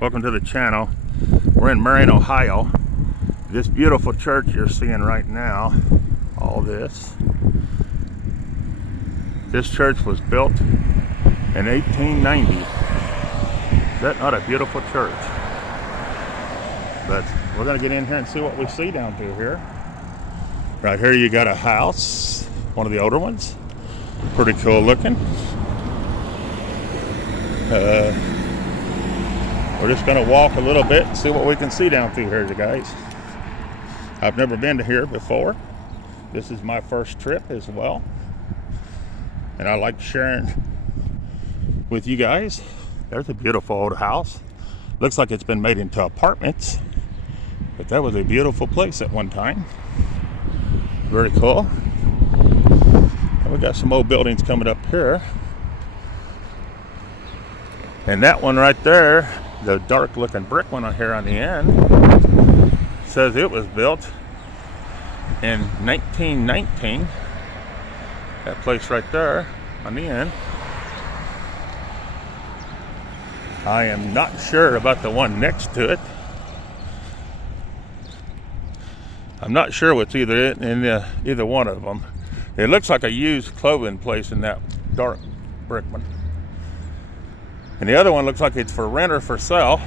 Welcome to the channel. We're in Marion, Ohio. This beautiful church you're seeing right now, all this church was built in 1890. Is that not a beautiful church? But we're gonna get in here and see what we see down through here. Right here you got a house, one of the older ones. Pretty cool looking. We're just gonna walk a little bit and see what we can see down through here, you guys. I've never been to here before. This is my first trip as well. And I like sharing with you guys. There's a beautiful old house. Looks like it's been made into apartments, but that was a beautiful place at one time. Very cool. And we got some old buildings coming up here. And that one right there, the dark looking brick one here on the end, says it was built in 1919. That place right there on the end. I am not sure about the one next to it. I'm not sure what's either one of them. It looks like a used clothing place in that dark brick one. And the other one looks like it's for rent or for sale.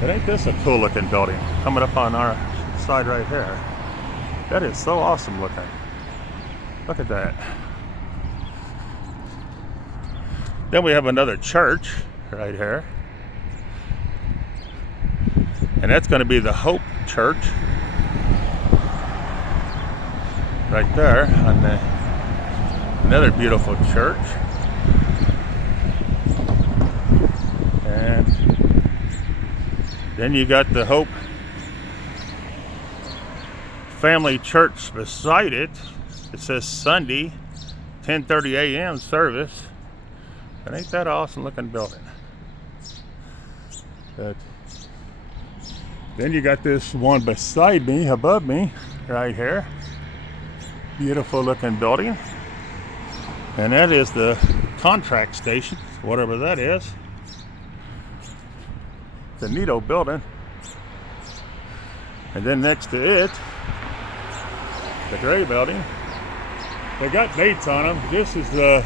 But ain't this a cool looking building coming up on our side right here? That is so awesome looking. Look at that. Then we have another church right here. And that's going to be the Hope Church. Right there on another beautiful church. And then you got the Hope Family Church beside it. It says Sunday, 10:30 a.m. service. And ain't that awesome looking building? But then you got this one beside me, above me, right here. Beautiful looking building. And that is the contract station, whatever that is. The neato building. And then next to it, the gray building. They got dates on them. This is the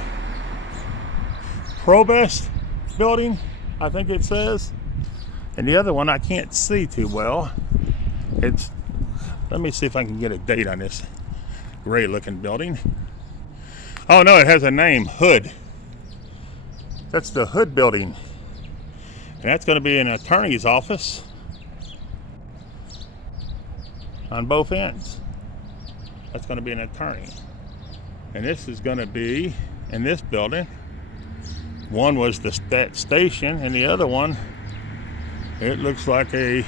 Probest building, I think it says. And the other one I can't see too well. Let me see if I can get a date on this gray looking building. Oh no, it has a name, Hood. That's the Hood building. And that's going to be an attorney's office on both ends. That's going to be an attorney. And this is going to be in this building. One was that station, and the other one, it looks like a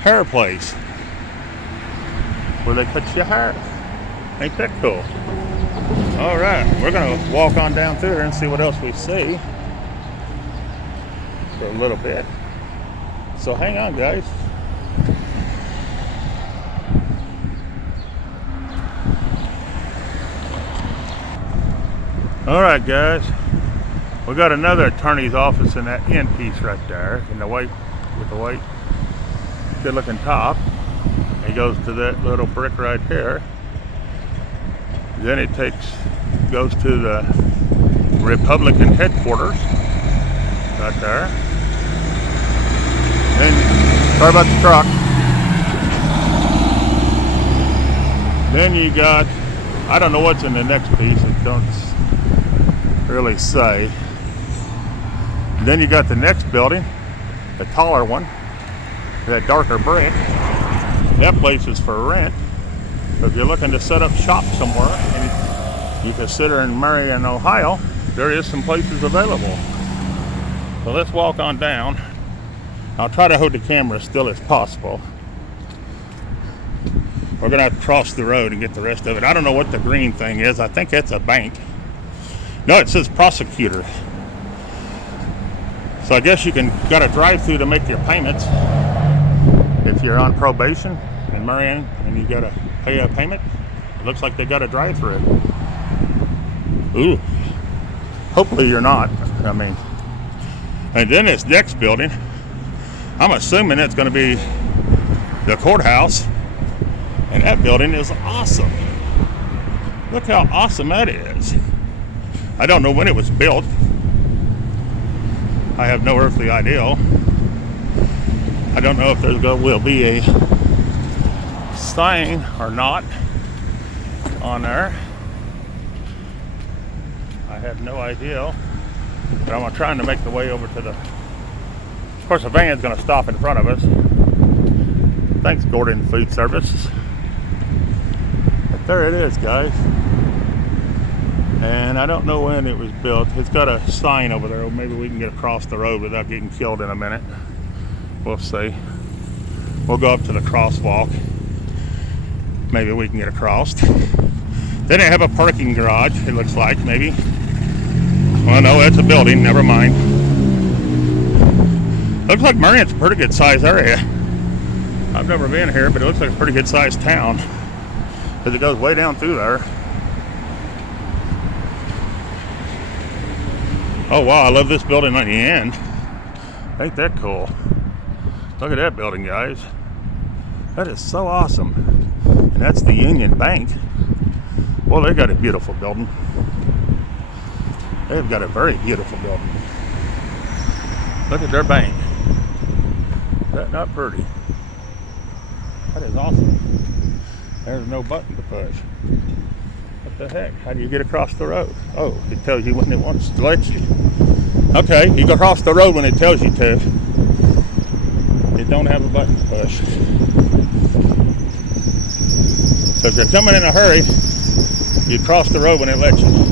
hair place where they cut your hair. Ain't that cool? All right, we're gonna walk on down through here and see what else we see for a little bit. So hang on, guys. All right, guys. We got another attorney's office in that end piece right there, in the white, with the white, good-looking top. It goes to that little brick right here. Then it goes to the Republican headquarters right there. Then, sorry about the truck. Then you got, I don't know what's in the next piece. It don't really say. Then you got the next building, the taller one, that darker brick. That place is for rent. So if you're looking to set up shop somewhere, and you consider in Marion, Ohio, there is some places available. So let's walk on down. I'll try to hold the camera as still as possible. We're gonna have to cross the road and get the rest of it. I don't know what the green thing is. I think that's a bank. No, it says prosecutor. So I guess got a drive-through to make your payments. If you're on probation in Marion and you gotta pay a payment, it looks like they got a drive-through. Ooh, Hopefully you're not. I mean, and then this next building, I'm assuming it's going to be the courthouse, and that building is awesome. Look how awesome that is. I don't know when it was built. I have no earthly idea. I don't know if there will be a sign or not on there. I have no idea. But I'm trying to make the way over to the... Of course, the van's going to stop in front of us. Thanks, Gordon Food Service. But there it is, guys. And I don't know when it was built. It's got a sign over there. Maybe we can get across the road without getting killed in a minute. We'll see. We'll go up to the crosswalk. Maybe we can get across. They didn't have a parking garage, it looks like, maybe. Well, no, it's a building. Never mind. Looks like Marion's a pretty good sized area. I've never been here, but it looks like a pretty good sized town. Because it goes way down through there. Oh wow, I love this building on the end. Ain't that cool? Look at that building, guys. That is so awesome. And that's the Union Bank. Well, they got a beautiful building. They've got a very beautiful building. Look at their bank. Is that not pretty? That is awesome. There's no button to push. What the heck? How do you get across the road? Oh, it tells you when it wants to let you. Okay, you go across the road when it tells you to. It don't have a button to push. So if you're coming in a hurry, you cross the road when it lets you.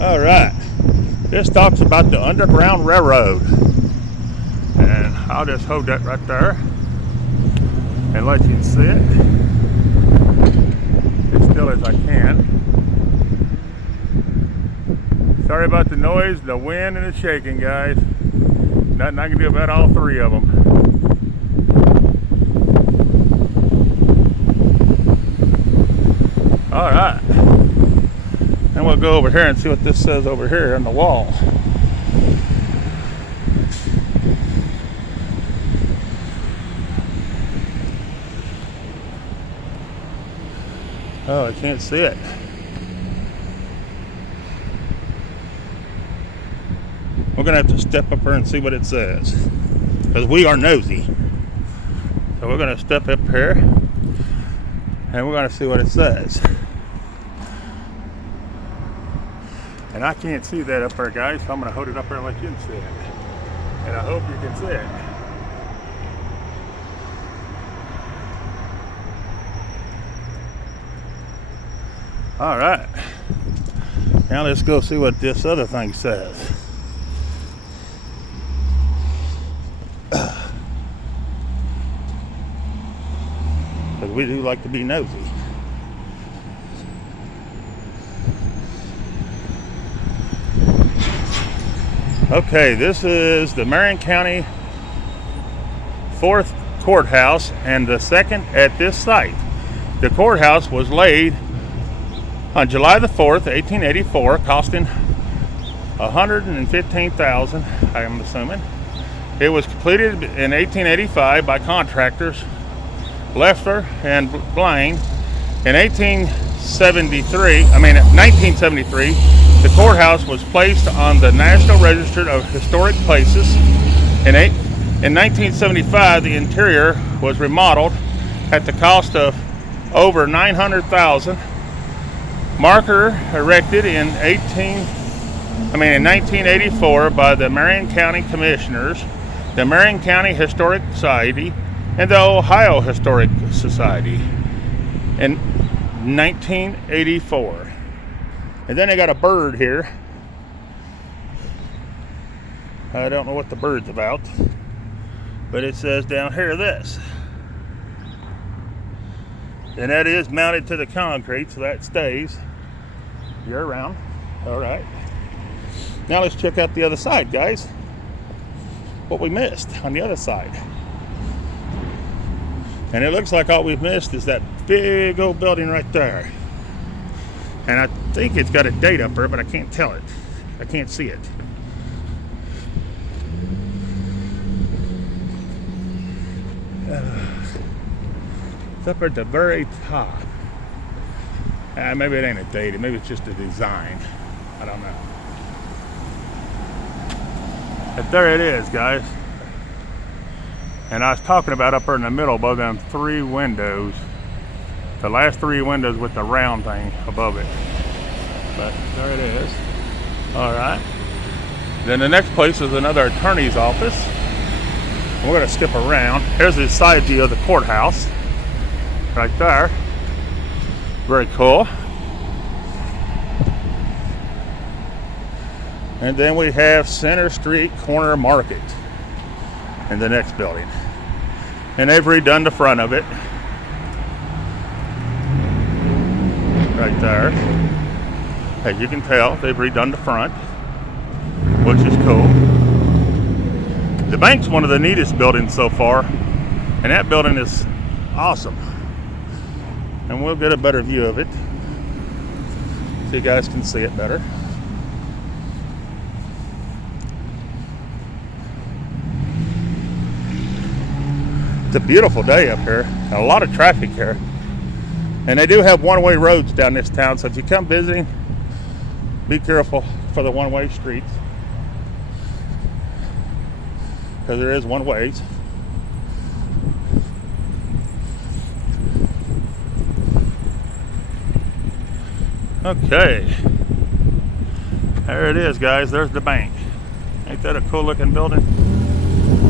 All right. This talks about the Underground Railroad. And I'll just hold that right there and let you see it. As still as I can. Sorry about the noise, the wind, and the shaking, guys. Nothing I can do about all three of them. All right. And we'll go over here and see what this says over here on the wall. Oh, I can't see it. We're gonna have to step up here and see what it says, because we are nosy. So we're gonna step up here and we're gonna see what it says. And I can't see that up there, guys, so I'm gonna hold it up there and let you see it. And I hope you can see it. All right, now let's go see what this other thing says. Because we do like to be nosy. Okay, this is the Marion County 4th courthouse and the second at this site. The courthouse was laid on July the 4th, 1884, costing $115,000, I am assuming. It was completed in 1885 by contractors Leffler and Blaine. In 1973, the courthouse was placed on the National Register of Historic Places. In 1975, the interior was remodeled at the cost of over $900,000. Marker erected in 1984 by the Marion County Commissioners, the Marion County Historic Society, and the Ohio Historic Society in 1984. And then they got a bird here. I don't know what the bird's about, but it says down here this. And that is mounted to the concrete, so that stays year round. All right. Now let's check out the other side, guys. What we missed on the other side. And it looks like all we've missed is that big old building right there. And think it's got a date up there, but I can't tell it. I can't see it. It's up at the very top. Maybe it ain't a date. Maybe it's just a design. I don't know. But there it is, guys. And I was talking about up there in the middle above them 3 windows. The last 3 windows with the round thing above it. But there it is. All right. Then the next place is another attorney's office. We're going to skip around. Here's the side view of the courthouse. Right there. Very cool. And then we have Center Street Corner Market in the next building. And they've redone the front of it. Right there. As you can tell, they've redone the front, which is cool. The bank's one of the neatest buildings so far, and that building is awesome. And we'll get a better view of it so you guys can see it better. It's a beautiful day up here. A lot of traffic here. And they do have one-way roads down this town, so if you come visiting, be careful for the one-way streets. Because there is one-ways. Okay. There it is, guys. There's the bank. Ain't that a cool looking building?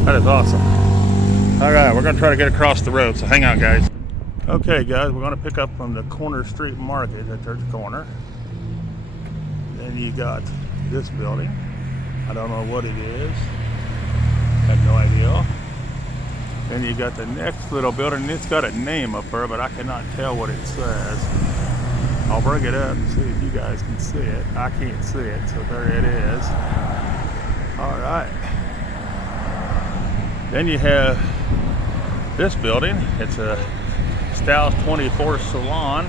That is awesome. All right, we're going to try to get across the road, so hang on, guys. Okay, guys, we're going to pick up from the Corner Street Market at the corner. Then you got this building. I don't know what it is. I have no idea. Then you got the next little building. It's got a name up there, but I cannot tell what it says. I'll bring it up and see if you guys can see it. I can't see it, so there it is. All right. Then you have this building. It's a Styles 24 Salon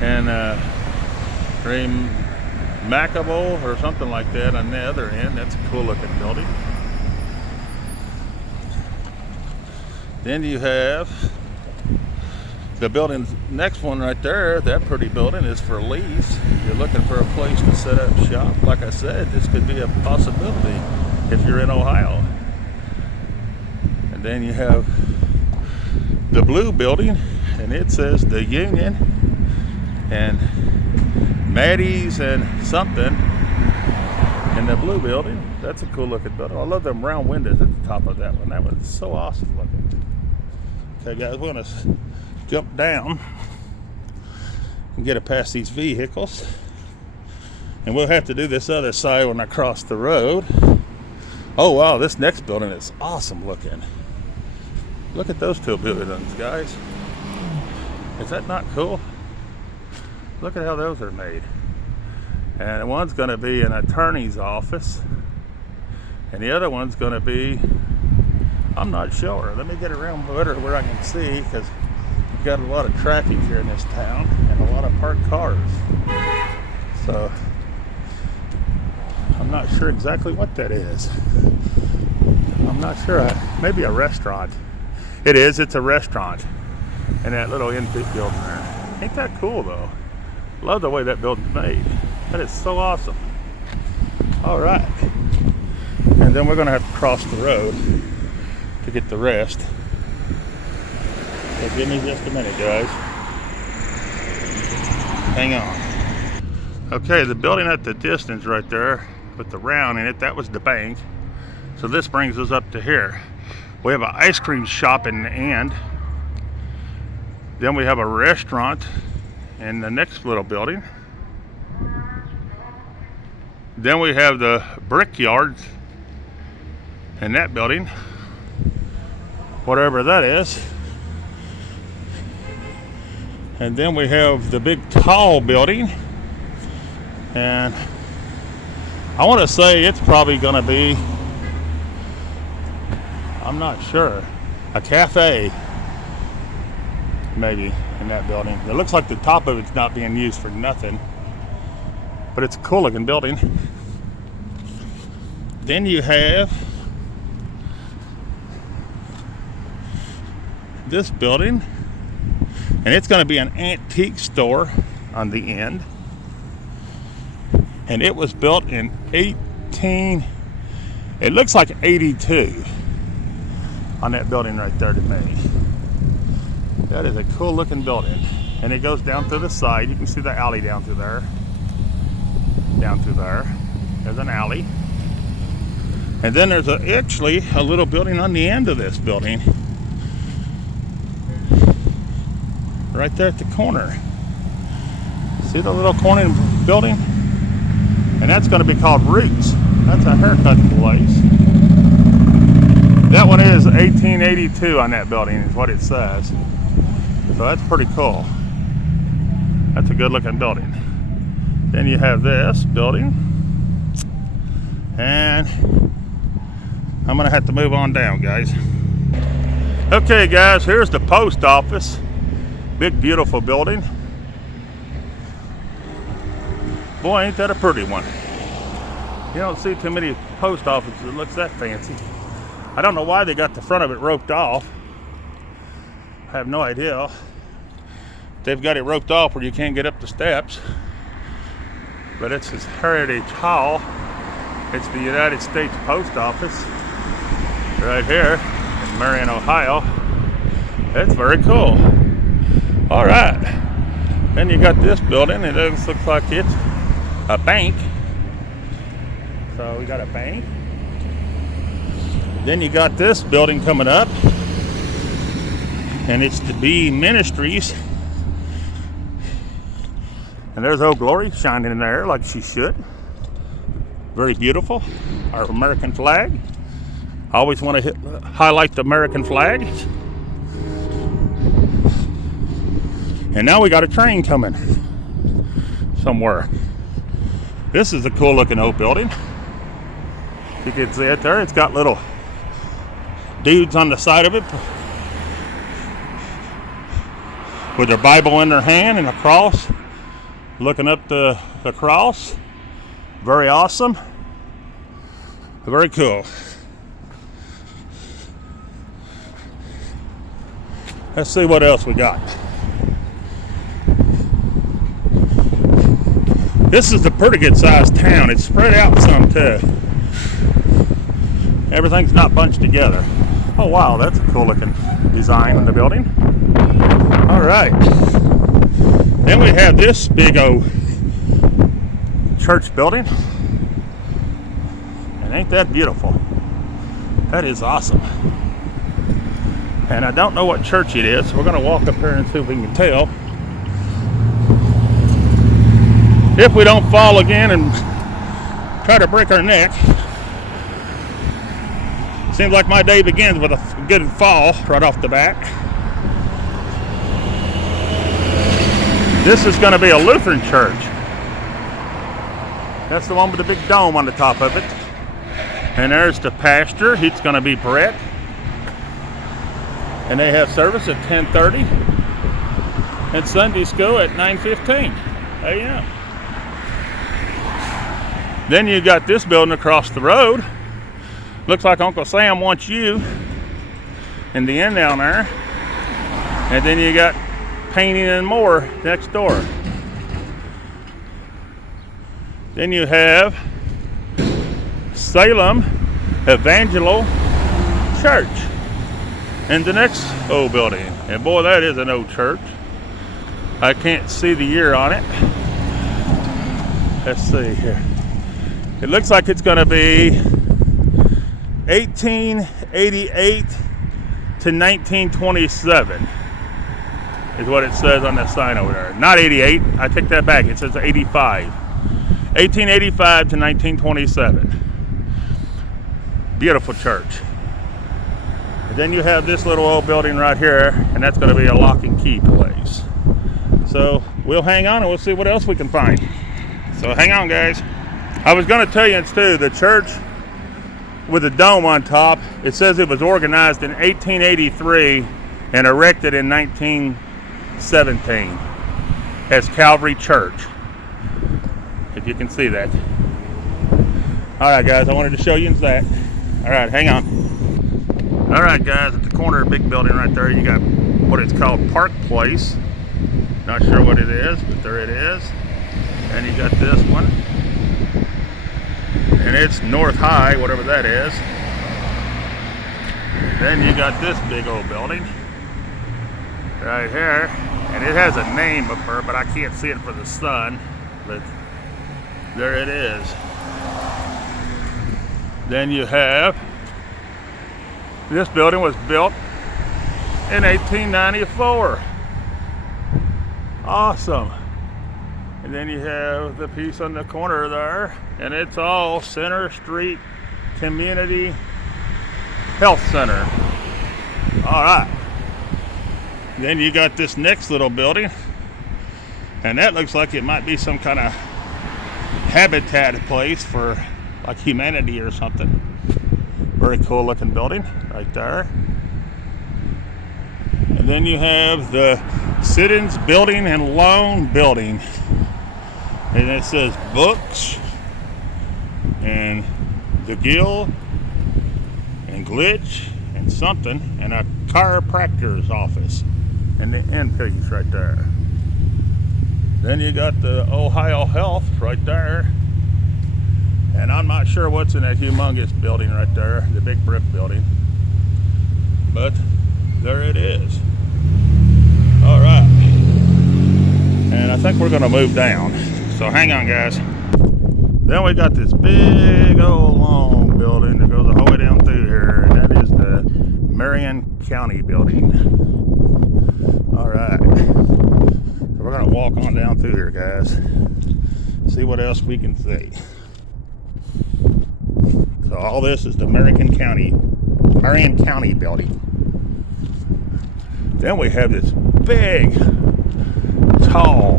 and Remarkable or something like that on the other end. That's a cool looking building. Then you have the building, next one right there. That pretty building is for lease. If you're looking for a place to set up shop, like I said, this could be a possibility if you're in Ohio. And then you have the blue building, and it says the Union and Maddie's and something in the blue building. That's a cool looking building. I love them round windows at the top of that one. That was so awesome looking. Okay, guys, we're gonna jump down and get it past these vehicles, and we'll have to do this other side when I cross the road. Oh wow, this next building is awesome looking. Look at those two buildings, guys. Is that not cool? Look at how those are made. And one's going to be an attorney's office, and the other one's going to be, I'm not sure. Let me get around better where I can see, because we've got a lot of traffic here in this town and a lot of parked cars. So I'm not sure exactly what that is. I'm not sure. Maybe a restaurant. It is. It's a restaurant in that little in-pit building there. Ain't that cool though? Love the way that building's made. That is so awesome. All right. And then we're going to have to cross the road to get the rest. So give me just a minute, guys. Hang on. Okay, the building at the distance right there with the round in it, that was the bank. So this brings us up to here. We have an ice cream shop in the end. Then we have a restaurant in the next little building. Then we have the brickyards in that building, whatever that is. And then we have the big tall building, and I want to say it's probably going to be, I'm not sure, a cafe maybe in that building. It looks like the top of it's not being used for nothing. but it's a cool looking building. Then you have this building, and it's going to be an antique store on the end, and it was built in it looks like 82 on that building right there to me. That is a cool looking building, and it goes down to the side. You can see the alley down through there. There's an alley, and then there's actually a little building on the end of this building right there at the corner. See the little corner building? And that's going to be called Roots. That's a haircut place. That one is 1882 on that building is what it says. So that's pretty cool. That's a good looking building. Then you have this building. And I'm going to have to move on down, guys. Okay, guys, here's the post office. Big, beautiful building. Boy, ain't that a pretty one. You don't see too many post offices that looks that fancy. I don't know why they got the front of it roped off. I have no idea. They've got it roped off where you can't get up the steps. But it's this Heritage Hall. It's the United States Post Office right here in Marion, Ohio. That's very cool. All right. Then you got this building. It looks like it's a bank. So we got a bank. Then you got this building coming up, and it's the B Ministries. And there's Old Glory shining in there like she should. Very beautiful. Our American flag. I always want to highlight the American flag. And now we got a train coming somewhere. This is a cool looking old building. You can see it there. It's got little dudes on the side of it with their Bible in their hand and a cross, looking up the cross. Very awesome. Very cool. Let's see what else we got. This is a pretty good sized town. It's spread out some too. Everything's not bunched together. Oh wow, that's a cool looking design on the building. All right. Then we have this big old church building. And ain't that beautiful? That is awesome. And I don't know what church it is, so we're going to walk up here and see if we can tell. If we don't fall again and try to break our neck. Seems like my day begins with a good fall right off the bat. This is going to be a Lutheran church. That's the one with the big dome on the top of it. And there's the pastor. He's going to be Brett. And they have service at 10:30. And Sunday school at 9:15 a.m. Then you got this building across the road. Looks like Uncle Sam wants you in the end down there. And then you got painting and more next door. Then you have Salem Evangelical Church in the next old building. And boy, that is an old church. I can't see the year on it. Let's see here. It looks like it's going to be 1888 to 1927 is what it says on the sign over there. Not 88. I take that back. It says 85. 1885 to 1927. Beautiful church. And then you have this little old building right here, and that's going to be a lock and key place. So we'll hang on and we'll see what else we can find. So hang on, guys. I was going to tell you too, the church with the dome on top, it says it was organized in 1883 and erected in 1917 as Calvary Church. if you can see that. Alright guys, I wanted to show you that. Alright, hang on. Alright guys, at the corner of the big building right there, you got what it's called Park Place. Not sure what it is, but there it is. And you got this one. And it's North High, whatever that is. Then you got this big old building right here. And it has a name up there, but I can't see it for the sun. But there it is. Then you have, this building was built in 1894. Awesome. And then you have the piece on the corner there, and it's all Center Street Community Health Center. All right. Then you got this next little building, and that looks like it might be some kind of habitat place for like humanity or something. Very cool looking building right there. And then you have the Siddons Building and Loan Building. And it says books and the Gill and Glitch and something and a chiropractor's office and the end piece right there. Then you got the Ohio Health right there. And I'm not sure what's in that humongous building right there, the big brick building. But there it is. All right. And I think we're gonna move down. So hang on guys. Then we got this big old long building that goes the whole way down through here. And that is the Marion County building. All right. So we're gonna walk on down through here guys. See what else we can see. So all this is the Marion County building. Then we have this big, tall,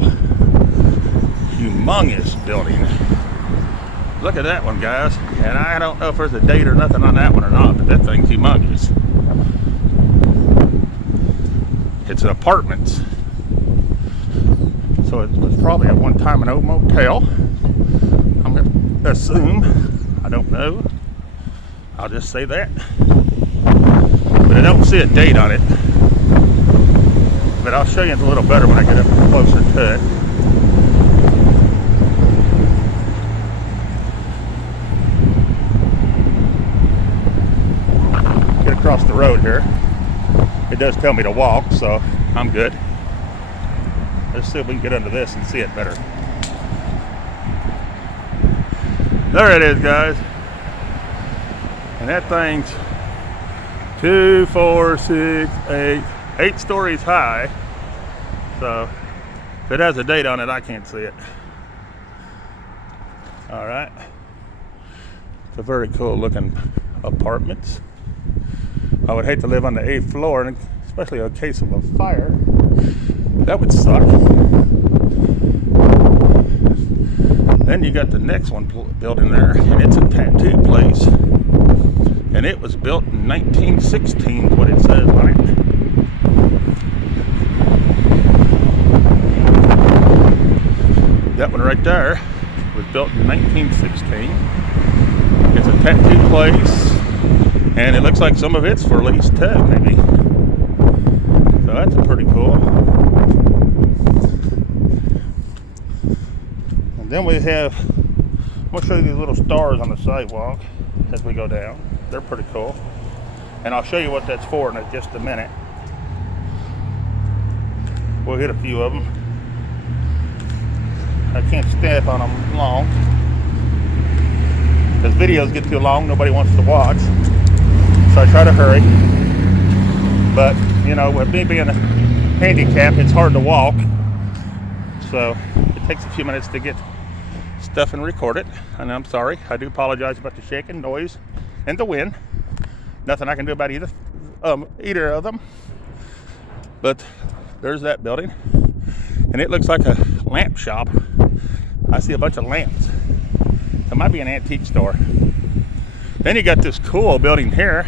humongous building. Look at that one, guys. And I don't know if there's a date or nothing on that one or not, but that thing's humongous. It's an apartments. So it was probably at one time an old motel. I'm going to assume. I don't know. I'll just say that. But I don't see a date on it. But I'll show you a little better when I get up closer to it. Get across the road here. It does tell me to walk, so I'm good. Let's see if we can get under this and see it better. There it is, guys. And that thing's 2, 4, 6, 8 stories high. So if it has a date on it, I can't see it. All right. It's a very cool looking apartments. I would hate to live on the 8th floor, and especially in case of a fire. That would suck. Then you got the next one building there, and it's a tattoo place. And it was built in 1916, what it says on it. That one right there was built in 1916. It's a tattoo place, and it looks like some of it's for lease too, maybe. So that's pretty cool. And then we have, I'm going to show you these little stars on the sidewalk as we go down. They're pretty cool. And I'll show you what that's for in just a minute. We'll hit a few of them. I can't step on them long. Because videos get too long, nobody wants to watch. So I try to hurry. But, you know, with me being handicapped, it's hard to walk. So it takes a few minutes to get stuff and record it. And I'm sorry, I do apologize about the shaking noise and the wind. Nothing I can do about either of them. But there's that building. And it looks like a lamp shop. I see a bunch of lamps. It might be an antique store. Then you got this cool building here.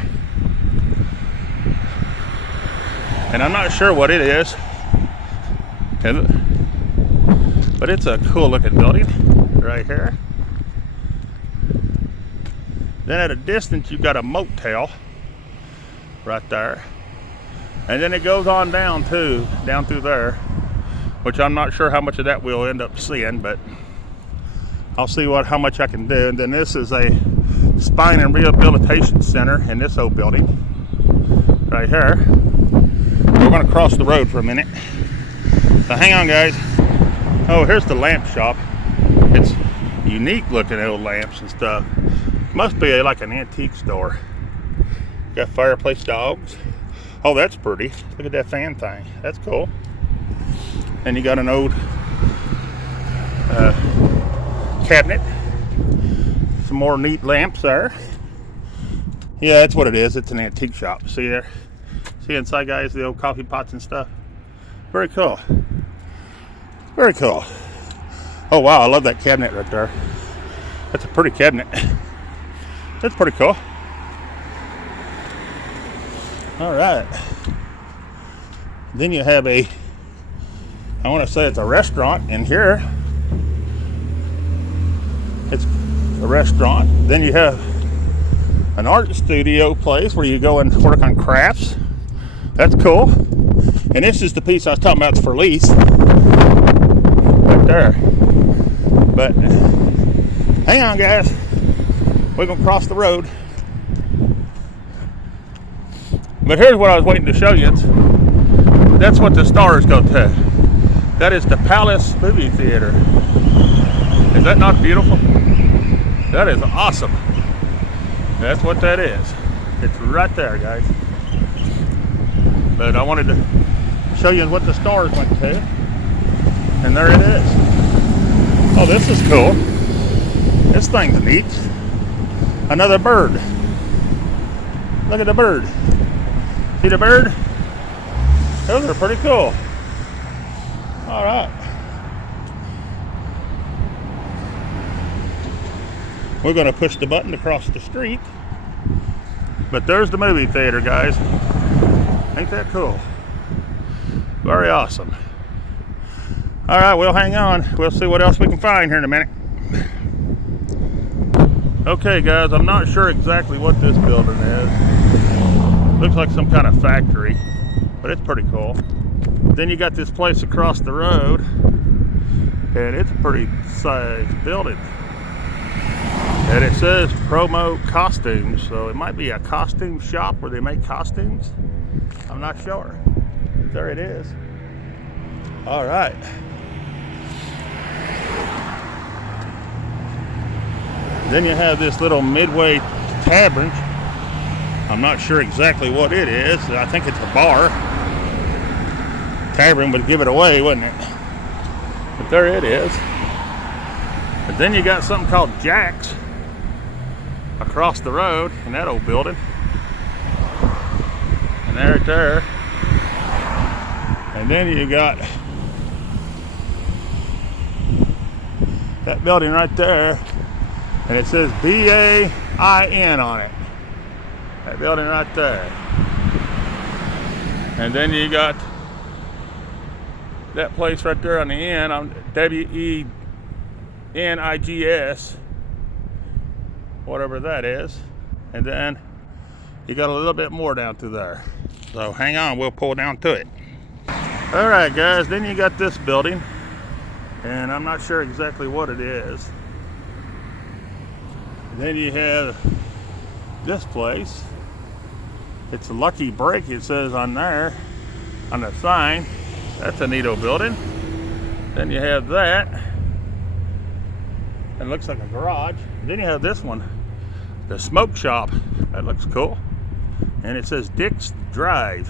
And I'm not sure what it is. But it's a cool looking building. right here. Then at a distance, you've got a motel right there. And then it goes on down through there, which I'm not sure how much of that we'll end up seeing, but I'll see how much I can do. And then this is a spine and rehabilitation center in this old building right here. We're going to cross the road for a minute. So hang on, guys. Oh, here's the lamp shop. It's unique looking old lamps and stuff. Must be like an antique store. Got fireplace dogs. Oh, that's pretty. Look at that fan thing. That's cool. And you got an old cabinet. Some more neat lamps there. Yeah, that's what it is. It's an antique shop. See there? See inside, guys, the old coffee pots and stuff. Very cool. Very cool. Oh, wow, I love that cabinet right there. That's a pretty cabinet. That's pretty cool. All right. Then you have I want to say it's a restaurant in here. It's a restaurant. Then you have an art studio place where you go and work on crafts. That's cool. And this is the piece I was talking about for lease. Right there. But hang on, guys. We're going to cross the road. But here's what I was waiting to show you. That's what the stars go to. That is the Palace Movie Theater. Is that not beautiful? That is awesome. That's what that is. It's right there, guys. But I wanted to show you what the stars went to. And there it is. Oh, this is cool. This thing's neat. Another bird. Look at the bird. See the bird? Those are pretty cool. All right. We're going to push the button to cross the street. But there's the movie theater, guys. Ain't that cool? Very awesome. All right, we'll hang on. We'll see what else we can find here in a minute. Okay, guys, I'm not sure exactly what this building is. Looks like some kind of factory, but it's pretty cool. Then you got this place across the road, and it's a pretty sized building. And it says promo costumes, so it might be a costume shop where they make costumes. I'm not sure. There it is. All right. Then you have this little Midway Tavern. I'm not sure exactly what it is. I think it's a bar. Tavern would give it away, wouldn't it? But there it is. But then you got something called Jack's across the road in that old building. And there. And then you got that building right there. And it says B-A-I-N on it. That building right there. And then you got that place right there on the end, on W-E-N-I-G-S, whatever that is. And then you got a little bit more down through there. So hang on, we'll pull down to it. All right, guys, then you got this building, and I'm not sure exactly what it is. Then you have this place. It's a Lucky Break, it says on there, on the sign. That's a neato building. Then you have that. It looks like a garage. Then you have this one, the smoke shop. That looks cool. And it says Dick's Drive.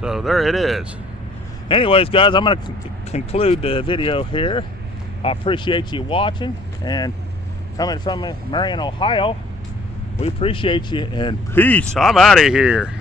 So there it is. Anyways, guys, I'm going to conclude the video here. I appreciate you watching, and coming from Marion, Ohio, we appreciate you, and peace. I'm out of here.